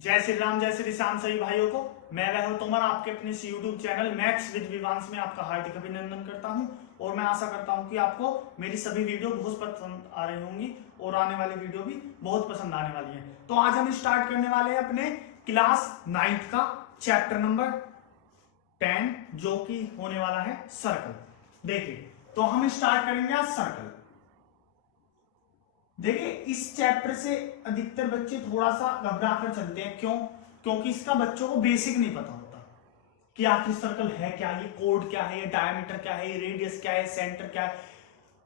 जय श्री राम, जय श्री श्याम सभी भाइयों को। मैं वह तोमर आपके अपने YouTube channel maths with Vivansh में आपका हार्दिक अभिनंदन करता हूं और मैं आशा करता हूं कि आपको मेरी सभी वीडियो बहुत पसंद आ रही होंगी और आने वाली वीडियो भी बहुत पसंद आने वाली है। तो आज हम स्टार्ट करने वाले हैं अपने क्लास 9th का चैप्टर नंबर 10 जो कि होने वाला है सर्कल। देखिए, तो हम स्टार्ट करेंगे आज सर्कल। देखिए, इस चैप्टर से अधिकतर बच्चे थोड़ा सा घबरा कर चलते हैं। क्यों? क्योंकि इसका बच्चों को बेसिक नहीं पता होता कि आखिर सर्कल है क्या, ये कोड क्या है, ये डायमीटर क्या है, ये रेडियस क्या है, सेंटर क्या है।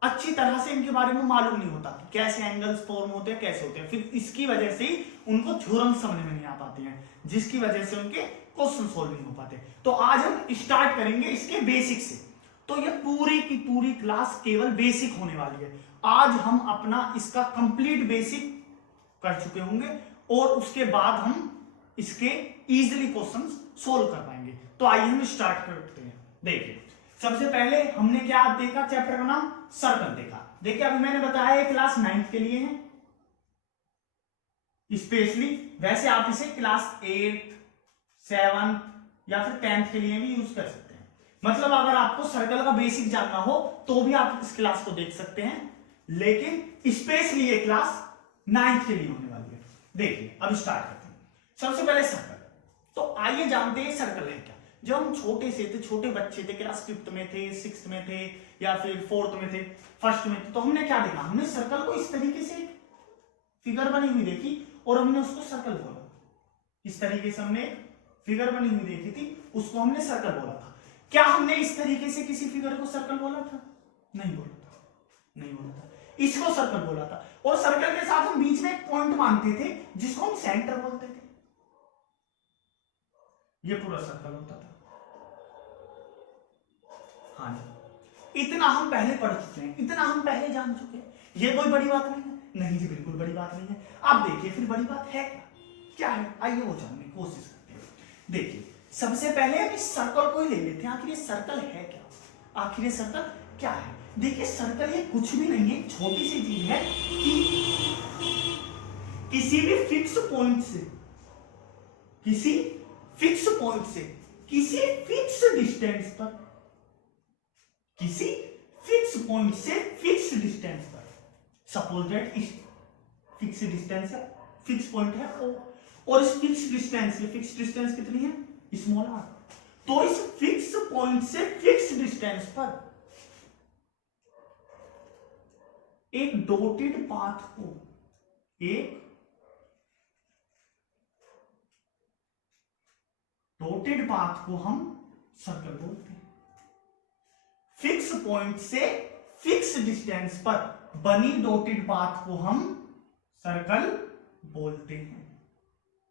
अच्छी तरह से इनके बारे में मालूम नहीं होता कि कैसे एंगल्स फॉर्म होते हैं, कैसे होते हैं। फिर इसकी वजह से ही उनको थ्योरम समझ में नहीं आ पाते हैं, जिसकी वजह से उनके क्वेश्चन सॉल्व नहीं हो पाते। तो आज हम स्टार्ट करेंगे इसके बेसिक से। तो ये पूरी की पूरी क्लास केवल बेसिक होने वाली है। आज हम अपना इसका कंप्लीट बेसिक कर चुके होंगे और उसके बाद हम इसके इजीली क्वेश्चंस सोल्व कर पाएंगे। तो आइए हम स्टार्ट करते हैं। देखिए, सबसे पहले हमने क्या देखा, चैप्टर का नाम सर्कल देखा। देखिए, अभी मैंने बताया ये क्लास 9th के लिए है स्पेशली। वैसे आप इसे क्लास 8, 7 या फिर 10th के लिए भी यूज कर सकते हैं। मतलब अगर आपको सर्कल का बेसिक जानना हो तो भी आप इस क्लास को देख सकते हैं, लेकिन स्पेशली ये क्लास 9th के लिए होने वाली है। देखिए, अब स्टार्ट करते हैं। सबसे पहले सर्कल। तो आइए जानते हैं सर्कल है क्या। जब हम छोटे से थे, छोटे बच्चे थे, क्लास 5th में थे, 6th में थे या फिर 4th में थे, 1st में थे, तो हमने क्या देखा, हमने सर्कल को इस तरीके से फिगर बनी हुई देखी और हमने उसको सर्कल बोला। इस तरीके से हमने फिगर बनी हुई देखी थी, उसको हमने सर्कल बोला था। क्या हमने इस तरीके से किसी फिगर को सर्कल बोला था? नहीं बोला था, नहीं बोला था। इसको सर्कल बोला था और सर्कल के साथ हम बीच में एक पॉइंट मानते थे जिसको हम सेंटर बोलते थे। ये पूरा सर्कल होता था। हाँ जी, इतना हम पहले पढ़ चुके हैं, इतना हम पहले जान चुके हैं। ये कोई बड़ी बात नहीं है। नहीं जी, बिल्कुल बड़ी बात नहीं है। आप देखिए फिर बड़ी बात है क्या? क्या है, आइए वो जानने की कोशिश करते हैं। देखिए, सबसे पहले हम इस सर्कल को ही ले लेते हैं। आखिर ये सर्कल है क्या, आखिर ये सर्कल क्या है? देखिए, सर्कल ये कुछ भी नहीं है, छोटी सी चीज है कि किसी भी फिक्स पॉइंट से, किसी फिक्स पॉइंट से किसी फिक्स डिस्टेंस पर, किसी फिक्स पॉइंट से फिक्स डिस्टेंस पर, सपोज दैट इस फिक्स डिस्टेंस है, फिक्स पॉइंट है और इस फिक्स डिस्टेंस की फिक्स डिस्टेंस कितनी है? Small r. तो इस फिक्स पॉइंट से फिक्स डिस्टेंस पर एक डॉटेड पाथ को, एक डॉटेड पाथ को हम सर्कल बोलते हैं। फिक्स पॉइंट से फिक्स डिस्टेंस पर बनी डॉटेड पाथ को हम सर्कल बोलते हैं।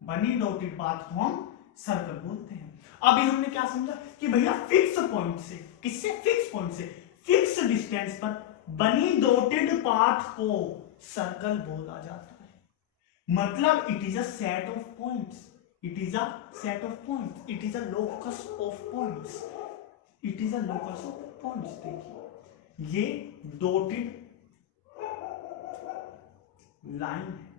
बनी डॉटेड पाथ को हम सर्कल बोलते हैं। अभी हमने क्या समझा कि भैया फिक्स पॉइंट से, किससे? फिक्स पॉइंट से फिक्स डिस्टेंस पर बनी डॉटेड पाथ को सर्कल बोला जाता है। मतलब it is a set of points, it is a set of points, it is a locus of points, it is a locus of points. देखिए, ये डॉटेड लाइन है,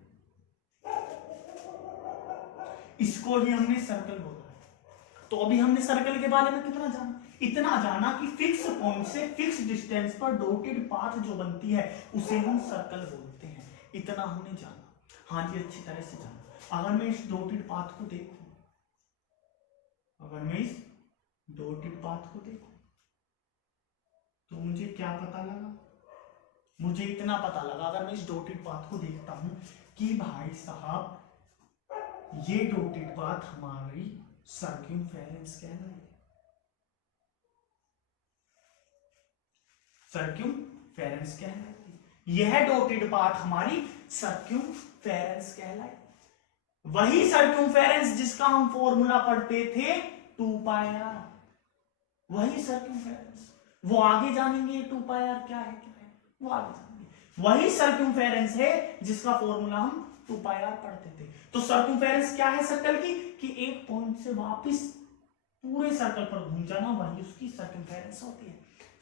इसको ही हमने सर्कल बोला है। तो अभी हमने सर्कल के बारे में कितना जाना? इतना जाना कि फिक्स पॉइंट से फिक्स डिस्टेंस पर डॉटेड पाथ जो बनती है उसे हम सर्कल बोलते हैं। इतना हमने जाना। हाँ जी, अच्छी तरह से जाना। अगर मैं इस डॉटेड पाथ को देखूं, अगर मैं इस डॉटेड पाथ को देखूं तो मुझे क्या पता लगा? मुझे इतना पता लगा, अगर मैं इस डॉटेड पाथ को देखता हूं कि भाई साहब ये डॉटेड पाथ हमारी सर्क्यूमफेरेंस कहलाएगी। सर्क्यूमफेरेंस कहलाएगी। यह डॉटेड पाथ हमारी सर्क्यूमफेरेंस कहलाएगी। वही सर्क्यूमफेरेंस जिसका हम फॉर्मूला पढ़ते थे 2πr, वही सर्क्यूमफेरेंस। वो आगे जानेंगे 2πr क्या है, वो आगे जानेंगे। वही सर्क्यूमफेरेंस है जिसका फॉर्मूला हम 2πr पढ़ते थे। तो सर्कमफेरेंस क्या है सर्कल की? कि एक पॉइंट से वापस पूरे सर्कल पर घूम जाना, वही उसकी सर्कमफेरेंस होती है।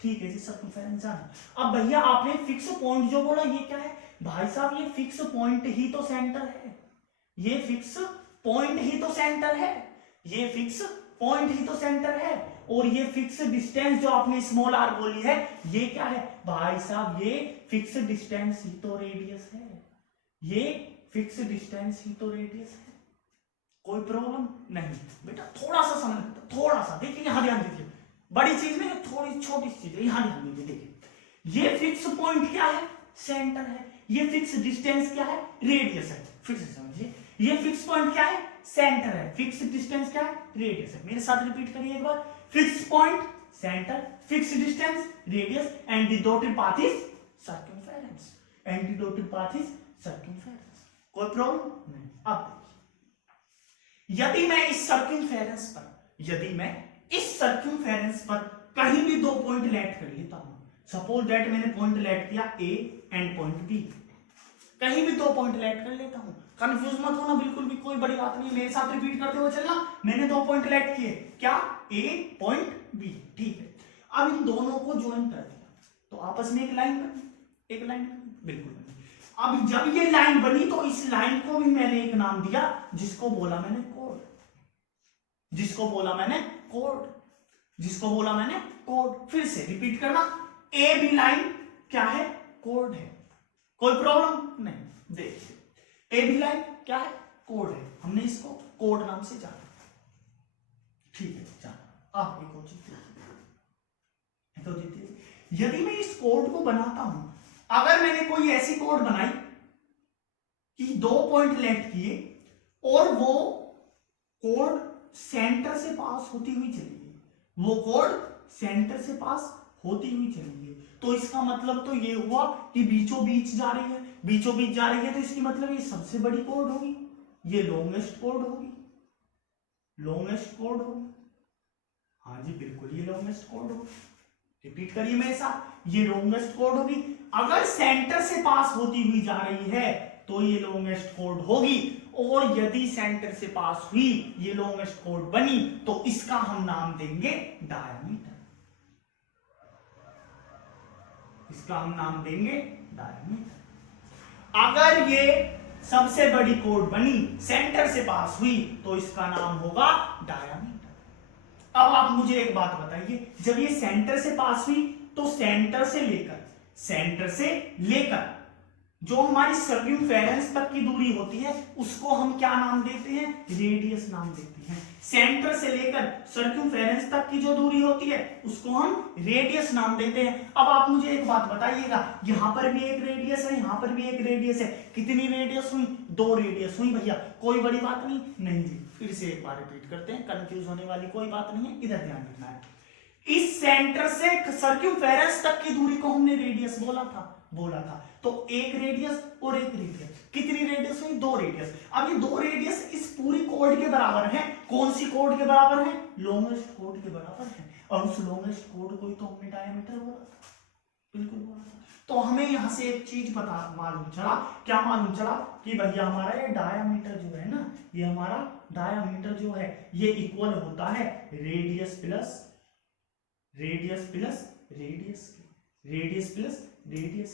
ठीक है जी, सर्कमफेरेंस जाना। अब भैया आपने फिक्स पॉइंट जो बोला, ये क्या है? भाई साहब, ये फिक्स पॉइंट ही तो सेंटर है। ये फिक्स पॉइंट ही तो सेंटर है, ये फिक्स पॉइंट ही तो सेंटर है, और ये फिक्स डिस्टेंस जो आपने स्मॉल आर बोली है ये क्या है भाई साहब, ये फिक्स डिस्टेंस ही तो रेडियस है, ये फिक्स डिस्टेंस ही तो रेडियस है। कोई प्रॉब्लम नहीं बेटा, थोड़ा सा समझ, थोड़ा सा देखिए, यहां ध्यान दीजिए, बड़ी चीज में थोड़ी छोटी चीज है, यहां ध्यान दीजिए। देखिए ये फिक्स पॉइंट क्या है, सेंटर है, ये फिक्स डिस्टेंस क्या है, रेडियस है। फिक्स समझिए, ये फिक्स पॉइंट क्या है, सेंटर है, फिक्स डिस्टेंस क्या है, रेडियस है। मेरे साथ रिपीट करिए एक बार, fix point centre, fix distance radius, and the dotted path is circumference, and the dotted path is circumference. कोई प्रॉब्लम नहीं। अब यदि मैं इस सर्कमफेरेंस पर, यदि मैं इस सर्कमफेरेंस पर कहीं भी दो पॉइंट लेट कर लेता हूं, सपोज दैट मैंने पॉइंट लेट किया ए एंड पॉइंट बी, कहीं भी दो पॉइंट लेट कर लेता हूं, कंफ्यूज मत होना बिल्कुल भी, कोई बड़ी बात नहीं, मेरे साथ रिपीट करते हुए चलना। मैंने दो पॉइंट लेट किए, क्या ए पॉइंट बी, ठीक है। अब इन दोनों को ज्वाइन कर दिया तो आपस में एक लाइन बनी, एक लाइन बिल्कुल बनी। अब जब ये लाइन बनी तो इस लाइन को भी मैंने एक नाम दिया, जिसको बोला मैंने कोड, जिसको बोला मैंने कोड, जिसको बोला मैंने कोड। फिर से रिपीट करना, ए बी लाइन क्या है, कोड है, कोई प्रॉब्लम नहीं। देखिए ए बी लाइन क्या है, कोड है, हमने इसको कोड नाम से जाना, ठीक है जाना। आप एक और चीज देखिए, तो देखिए यदि मैं इस कोड को बनाता हूं, अगर मैंने कोई ऐसी कोड बनाई कि दो पॉइंट लेट किए और वो कोड सेंटर से पास होती हुई चली गई, वो कोड सेंटर से पास होती हुई चली गई, तो इसका मतलब तो ये हुआ कि बीचों बीच जा रही है, बीचों बीच जा रही है, तो इसकी मतलब ये सबसे बड़ी कोड होगी, ये लॉन्गेस्ट कोड होगी, लॉन्गेस्ट कोड होगी। हाँ जी बिल्कुल, ये लॉन्गेस्ट कोड होगी। रिपीट करिए मेरे साथ, ये लॉन्गेस्ट कोड होगी। अगर सेंटर से पास होती हुई जा रही है तो ये लॉन्गेस्ट कोड होगी, और यदि सेंटर से पास हुई, ये लॉन्गेस्ट कोड बनी, तो इसका हम नाम देंगे डायमीटर, इसका हम नाम देंगे डायमीटर। अगर ये सबसे बड़ी कोड बनी, सेंटर से पास हुई, तो इसका नाम होगा डायमीटर। अब आप मुझे एक बात बताइए, जब ये सेंटर से पास हुई तो सेंटर से लेकर जो हमारी सर्कमफेरेंस तक की दूरी होती है उसको हम क्या नाम देते हैं, रेडियस नाम देते हैं। सेंटर से लेकर सर्कमफेरेंस तक की जो दूरी होती है उसको हम रेडियस नाम देते हैं। अब आप मुझे एक बात बताइएगा, यहां पर भी एक रेडियस है, यहां पर भी एक रेडियस है, कितनी रेडियस हुई, दो रेडियस हुई भैया, कोई बड़ी बात नहीं जी। फिर से एक बार रिपीट करते हैं, कंफ्यूज होने वाली कोई बात नहीं है, इधर ध्यान रखना है। इस सेंटर से सर्कमफेरेंस तक की दूरी को हमने रेडियस बोला था, तो एक रेडियस और एक रेडियस, कितनी रेडियस हुई, दो रेडियस। अब ये दो रेडियस इस पूरी कोड के बराबर है, कौन सी कोड के बराबर है, लॉन्गेस्ट कोड के बराबर है, और उस लॉन्गेस्ट कोड को ही तो हमने डायमीटर बोला था, बिल्कुल बोला था। तो हमें यहां से एक चीज मालूम चला, क्या मालूम चला कि भैया हमारा ये डायमीटर जो है ना, ये हमारा डायमीटर जो है ये इक्वल होता है रेडियस प्लस रेडियस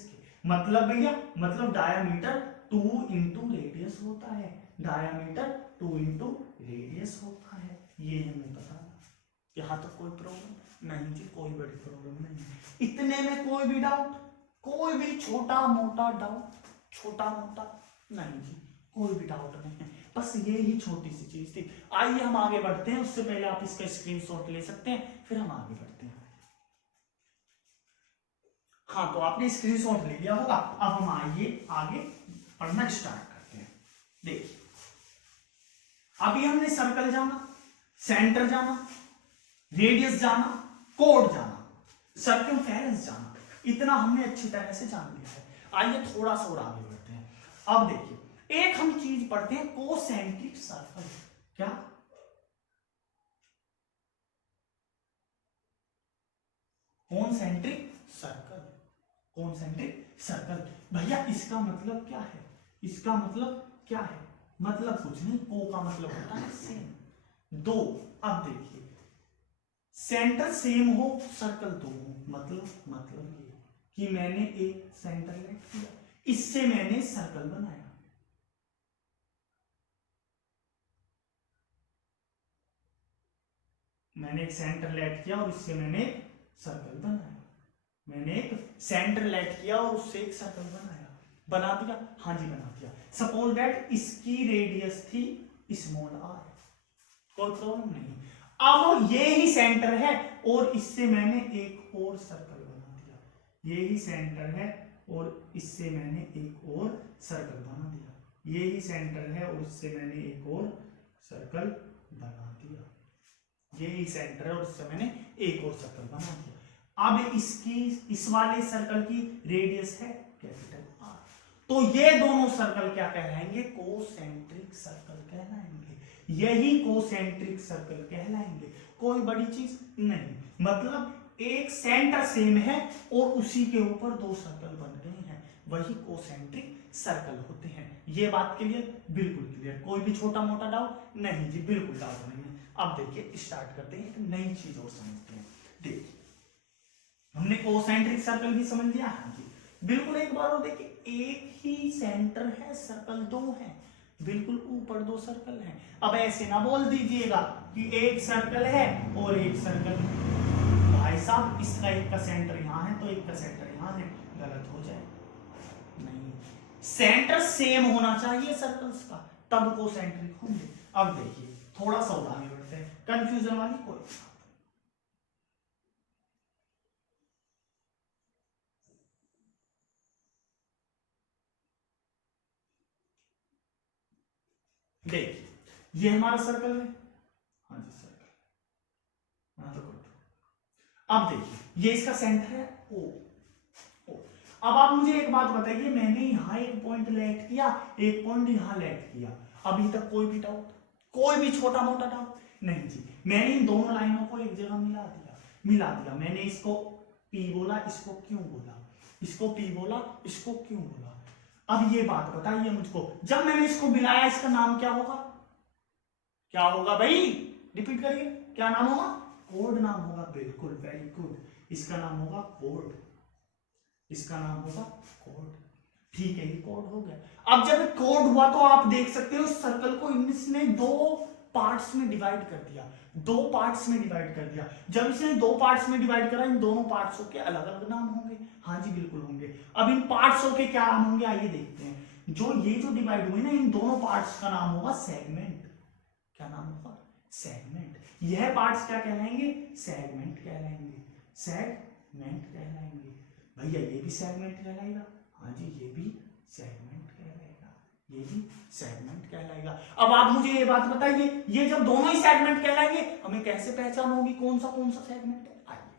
के। मतलब भैया, मतलब डायमीटर 2 इंटू रेडियस होता है, डायमीटर 2 इंटू रेडियस होता है, ये हमें पता। यहां तक कोई प्रॉब्लम नहीं जी, कोई बड़ी प्रॉब्लम नहीं, इतने में कोई भी डाउट, कोई भी छोटा मोटा डाउट, छोटा मोटा नहीं जी, कोई भी डाउट नहीं है, बस ये ही छोटी सी चीज थी। आइए हम आगे बढ़ते हैं, उससे पहले आप इसका स्क्रीनशॉट ले सकते हैं, फिर हम आगे बढ़ते हैं। हाँ, तो आपने स्क्रीनशॉट ले लिया होगा, अब हम आगे पढ़ना स्टार्ट करते हैं। देखिए अभी हमने सर्कल जाना, सेंटर जाना, रेडियस जाना, कोड जाना, सर्कमफेरेंस जाना, इतना हमने अच्छी तरह से जान लिया है। आइए थोड़ा सा और आगे बढ़ते हैं। अब देखिए एक हम चीज पढ़ते हैं, कोसेंट्रिक सर्कल। क्या, कॉन्सेंट्रिक सर्कल, कॉन्सेंट्रिक सर्कल। भैया इसका मतलब क्या है, इसका मतलब क्या है, मतलब कुछ नहीं, को का मतलब होता है सेम, दो। अब देखिए सेंटर सेम हो, सर्कल दो हो, मतलब ये कि मैंने एक सेंटर लेट किया, इससे मैंने सर्कल बनाया, मैंने एक सेंटर लेट किया और इससे मैंने एक सर्कल बनाया, मैंने एक सेंटर लेट किया और उससे एक सर्कल बनाया, बना दिया, हाँ जी बना दिया। सपोज दैट इसकी रेडियस थी स्मॉल आर, कोई प्रॉब्लम नहीं। अब ये ही सेंटर है और इससे मैंने एक और सर्कल बना दिया, ये ही सेंटर है और इससे मैंने एक और सर्कल बना दिया, ये ही सेंटर है और इससे मैंने एक और सर्कल बना दिया, ये ही सेंटर है और इससे मैंने एक और सर्कल बना दिया। अब इसकी इस वाले सर्कल की रेडियस है कैपिटल आर, तो ये दोनों सर्कल क्या कहलाएंगे? कोसेंट्रिक सर्कल कहलाएंगे, यही कोसेंट्रिक सर्कल कहलाएंगे, कोई बड़ी चीज नहीं। मतलब एक सेंटर सेम है और उसी के ऊपर दो सर्कल बन गए हैं, वही कोसेंट्रिक सर्कल होते हैं। ये बात क्लियर? बिल्कुल क्लियर, कोई भी छोटा मोटा डाउट नहीं जी, बिल्कुल डाउट नहीं है। अब देखिए स्टार्ट करते हैं, एक नई चीज और समझते हैं। देखिए हमने कोसेंट्रिक सर्कल भी समझ लिया, हाँ जी बिल्कुल। एक बार और देखिए, एक ही सेंटर है, सर्कल दो है, बिल्कुल ऊपर दो सर्कल हैं। अब ऐसे ना बोल दीजिएगा कि एक सर्कल है और एक सर्कल है, भाई साहब इसका एक का सेंटर यहां है तो एक का सेंटर यहां है, गलत हो जाए नहीं, सेंटर सेम होना चाहिए सर्कल्स का, तब कोसेंट्रिक होंगे। अब देखिए थोड़ा सा उदाहरण बढ़ते हैं, कंफ्यूजन वाली कोई देखिए, ये हमारा सर्कल है, हाँ जी सर्कल, हाँ तो गुड। अब देखिए ये इसका सेंटर है ओ, ओ। अब आप मुझे एक बात बताइए, मैंने यहां एक पॉइंट लेट किया, एक पॉइंट यहां लेट किया, अभी तक कोई भी डाउट, कोई भी छोटा मोटा डाउट नहीं जी। मैंने इन दोनों लाइनों को एक जगह मिला दिया, मैंने इसको P बोला, इसको Q बोला, इसको P बोला, इसको Q बोला। अब ये बात बताइए मुझको, जब मैंने इसको मिलाया इसका नाम क्या होगा? क्या होगा भाई? रिपीट करिए, क्या नाम होगा? कोड नाम होगा, बिल्कुल वेरी गुड, इसका नाम होगा कोड, इसका नाम होगा कोड। ठीक है, ये कोड हो गया। अब जब कोड हुआ तो आप देख सकते हो सर्कल को इसने दो पार्ट्स में डिवाइड कर दिया, दो पार्ट्स में डिवाइड कर दिया। जब इसने दो पार्ट्स में डिवाइड करा, इन दोनों पार्ट्सों के अलग अलग नाम होंगे, हाँ जी बिल्कुल होंगे। अब इन पार्ट्सों के क्या नाम होंगे आइए देखते हैं। जो ये जो डिवाइड हुए ना, इन दोनों पार्ट्स का नाम होगा सेगमेंट। क्या नाम होगा? सेगमेंट। यह पार्ट्स क्या कहलाएंगे? सेगमेंट कहलाएंगे, सेगमेंट कहलाएंगे। भैया ये भी सेगमेंट कहलाएगा, हाँ जी ये भी सेगमेंट कहलाएगा, ये भी सेगमेंट कहलाएगा। अब आप मुझे ये बात बताइए, ये जब दोनों ही सेगमेंट कहलाएंगे, हमें कैसे पहचान होगी कौन सा सेगमेंट है? आइए,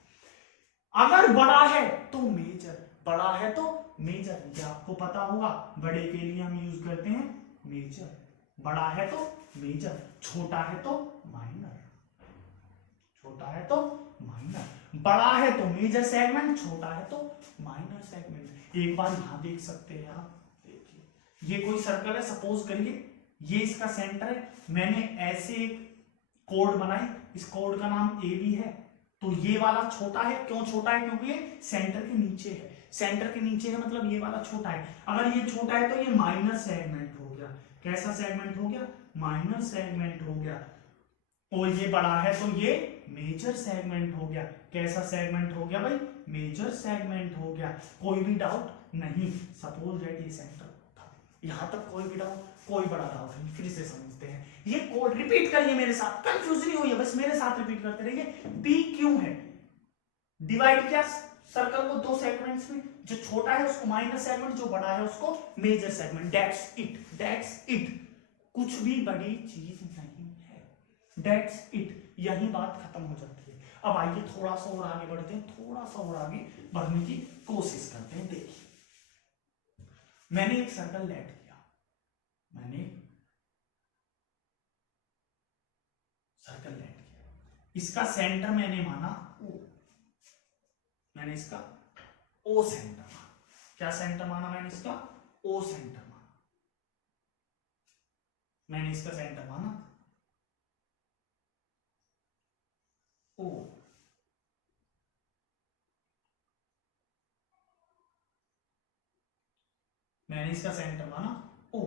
अगर बड़ा है तो मेजर, बड़ा है तो मेजर, ये आपको पता होगा, बड़े के लिए हम यूज करते हैं मेजर, बड़ा है तो मेजर, छोटा है तो माइनर, छोटा है तो माइनर, बड़ा है तो मेजर सेगमेंट, छोटा है तो माइनर सेगमेंट। एक बार यहां देख सकते हैं आप, देखिए ये कोई सर्कल है, सपोज करिए ये इसका सेंटर है, मैंने ऐसे एक कोड बनाई, इस कोड का नाम ए बी है, तो ये वाला छोटा है, क्यों छोटा है? क्योंकि ये सेंटर के नीचे है, सेंटर के नीचे है मतलब ये वाला छोटा है। अगर ये छोटा है तो ये माइनर सेगमेंट हो गया, कैसा सेगमेंट हो गया? माइनर सेगमेंट हो गया। और ये बड़ा है तो ये मेजर सेगमेंट हो गया, कैसा सेगमेंट हो गया भाई? मेजर सेगमेंट हो गया। कोई भी डाउट नहीं? सपोज दैट ये सेंटर था, यहां तक कोई भी डाउट? कोई बड़ा डाउट नहीं। फिर से समझते हैं, ये कोड रिपीट करिए मेरे साथ, कंफ्यूज नहीं होइए, बस मेरे साथ रिपीट करते रहिए। पी क्यू है, डिवाइड किया सर्कल को दो सेगमेंट्स में, जो छोटा है उसको माइनर सेगमेंट, जो बड़ा है उसको major segment. That's it, that's it, कुछ भी बड़ी चीज नहीं है, दैट्स इट, यही बात खत्म हो जाती है। अब आइए थोड़ा सा और आगे बढ़ते हैं, थोड़ा सा और आगे बढ़ने की कोशिश करते हैं। देखिए मैंने एक सर्कल लेट किया, मैंने सर्कल लेट किया, इसका सेंटर मैंने माना ओ, मैंने इसका ओ सेंटर माना। क्या सेंटर माना मैंने? इसका ओ सेंटर माना, मैंने इसका सेंटर माना ओ। मैंने इसका सेंटर माना ओ।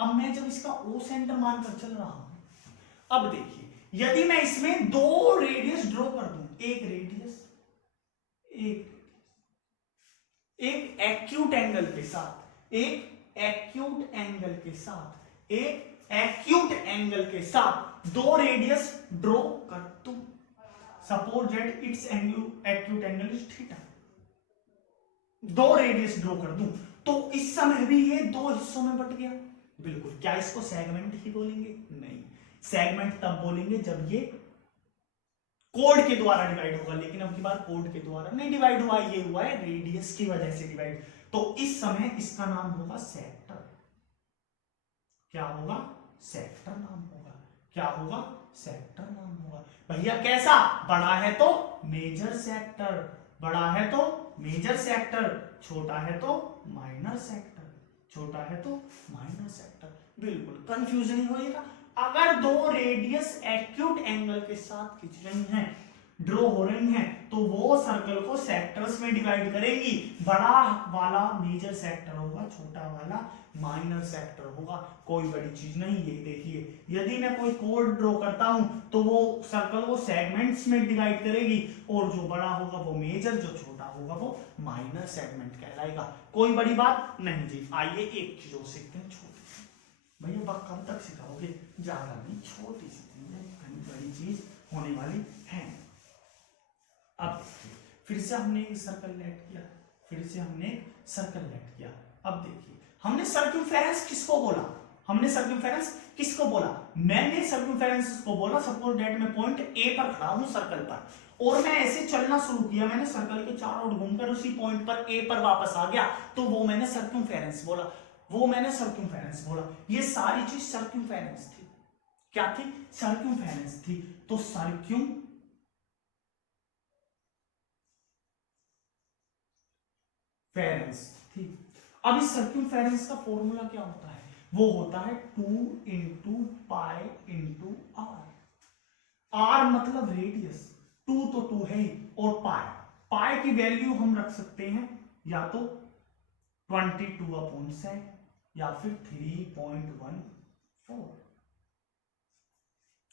अब मैं जब इसका ओ सेंटर मानकर चल रहा हूं, अब देखिए यदि मैं इसमें दो रेडियस ड्रॉ कर दूं, एक रेडियस, एक एक्यूट एंगल के साथ, एक एक्यूट एंगल के साथ, एक एक्यूट एंगल के साथ दो रेडियस ड्रॉ कर दूं, suppose that it's acute angle is theta, दो रेडियस ड्रॉ कर दूं, तो इस समय भी ये दो हिस्सों में बट गया। बिल्कुल, क्या इसको सेगमेंट ही बोलेंगे? नहीं, सेगमेंट तब बोलेंगे जब ये कोड के द्वारा डिवाइड होगा, लेकिन अब की बार कोड के द्वारा नहीं डिवाइड हुआ, ये हुआ है रेडियस की वजह से डिवाइड। तो इस समय इसका नाम होगा सेक्टर। क्या होगा? सेक्टर नाम होगा। क्या होगा? सेक्टर नाम होगा। भैया कैसा? बड़ा है तो मेजर सेक्टर, बड़ा है तो मेजर सेक्टर, छोटा है तो माइनर सेक्टर, छोटा है तो माइनर सेक्टर। बिल्कुल कंफ्यूजन नहीं होएगा। अगर दो रेडियस एक्यूट एंगल के साथ खींच रही हैं, ड्रॉ हो रही हैं, तो वो सर्कल को सेक्टर्स में डिवाइड करेंगी। बड़ा वाला मेजर सेक्टर होगा, छोटा वाला माइनर सेक्टर होगा। कोई बड़ी चीज नहीं। ये देखिए, यदि मैं कोई कोड ड्रॉ करता हूं तो वो सर्कल को सेगमेंट्स में डिवाइड करेगी, और जो बड़ा होगा वो मेजर, जो छोटा होगा वो माइनर सेगमेंट कहलाएगा। कोई बड़ी बात नहीं जी। आइए एक चीज और सीखते हैं, छोटी सी। भैया कब तक सिखाओगे? ज्यादा नहीं, छोटी सी चीज है, कहीं बड़ी चीज होने वाली है। अब फिर से हमने एक सर्कल लेट किया, फिर से हमने एक सर्कल लेट किया। अब देखिए, हमने सर्कमफेरेंस किसको बोला? हमने सर्कमफेरेंस किसको बोला? मैंने सर्कमफेरेंस को बोला, सपोज दैट मैं पॉइंट ए पर खड़ा हूं सर्कल पर, और मैं ऐसे चलना शुरू किया, मैंने सर्कल के चारों ओर घूमकर उसी पॉइंट पर ए पर वापस आ गया, तो वो मैंने सर्कमफेरेंस बोला, वो मैंने सर्कमफेरेंस बोला। ये सारी चीज सर्कमफेरेंस थी। क्या थी? सर्कमफेरेंस थी। तो सर्कमफेरेंस थी। अब इस सर्कमफेरेंस का फॉर्मूला क्या होता है? वो होता है 2 into pi into r. R मतलब रेडियस, 2 तो 2 है ही, और पाई की वैल्यू हम रख सकते हैं या तो 22/7 या फिर 3.14,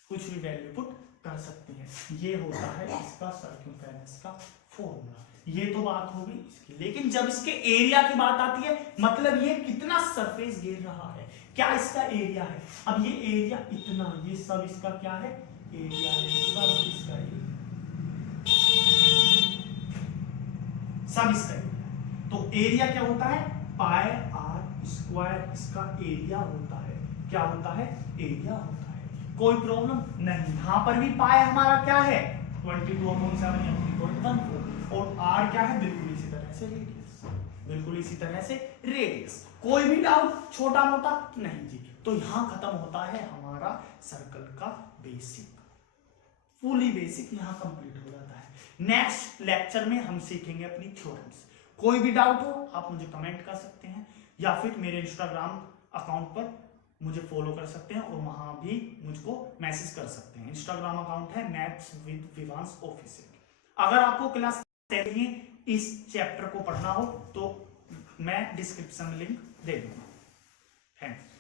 कुछ भी वैल्यू पुट कर सकते हैं। ये होता है इसका सर्कमफेरेंस का फॉर्मूला। ये तो बात होगी इसकी, लेकिन जब इसके एरिया की बात आती है, मतलब ये कितना सरफेस घेर रहा है, क्या इसका एरिया है। अब ये एरिया इतना, ये सब इसका क्या है? एरिया है, सब इसका एरिया, सब इसका एरिया। तो एरिया क्या होता है? पाई आर स्क्वायर इसका एरिया होता है। क्या होता है? एरिया होता है। कोई प्रॉब्लम नहीं। यहां पर भी पाई हमारा क्या है? 22/7 या 3.14, और आर क्या है? बिल्कुल इसी तरह से रेडियस, बिल्कुल इसी तरह से रेडियस। कोई भी डाउट छोटा मोटा नहीं जी। तो यहां खत्म होता है हमारा सर्कल का बेसिक, फुली बेसिक यहां कंप्लीट हो जाता है। नेक्स्ट लेक्चर में हम सीखेंगे अपनी थ्योरम्स। कोई भी डाउट हो आप मुझे कमेंट कर सकते हैं, या फिर मेरे इंस्टाग्राम अकाउंट पर मुझे फॉलो कर सकते हैं, और वहां भी मुझको मैसेज कर सकते हैं। इंस्टाग्राम अकाउंट है मैथ्स विद विवांश ऑफिशियल। अगर आपको क्लास 10 में इस चैप्टर को पढ़ना हो तो मैं डिस्क्रिप्शन में लिंक दे दूंगा। थैंक्स।